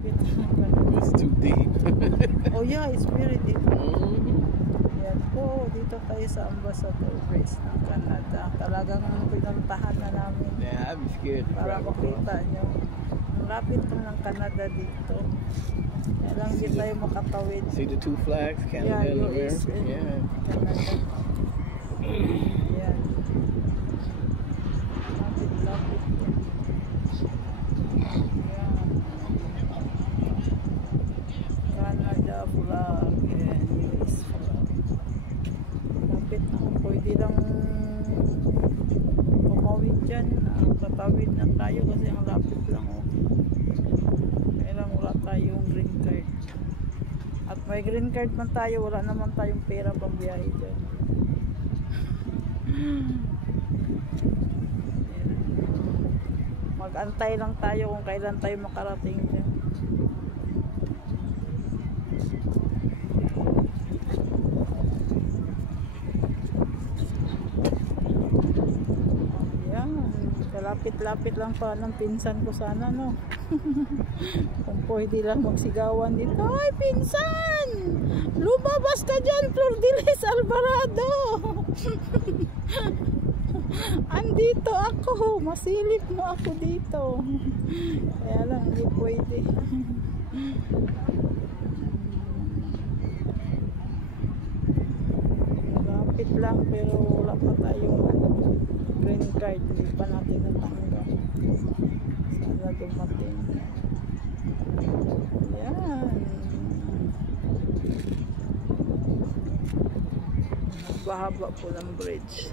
It's too deep. Oh yeah, it's very deep. Yan po, dito tayo sa Ambassador Bridge ng Canada. Talagang pinuntahan na namin. Yeah, I'm scared. Para makita nyo. Ang lapit lang ng Canada dito. Kaya lang hindi tayo makatawid. See the two flags? Canada and America? Yeah. Canada. Yan. Lapit. Yan. Canada flag and US flag. Lapit na. Pwede lang pumawid dyan. Tatawid na tayo kasi ang lapit lang. Kailang wala tayong green card. At may green card man tayo, wala naman tayong pera pang biyahe dyan. Mag-antay lang tayo kung kailan tayo makarating dyan. Kalapit-lapit lang pa ng pinsan ko sana, no? Kung pwede lang magsigawan dito. Ay, pinsan! Lumabas ka dyan, Flordelis Alvarado! Andito ako! Masilip mo ako dito. Kaya lang, hindi pwede. Malapit lang, pero wala pa tayong green card, hindi pa natin natanggap. Sana dumating. Yan. Bahaba po ng bridge.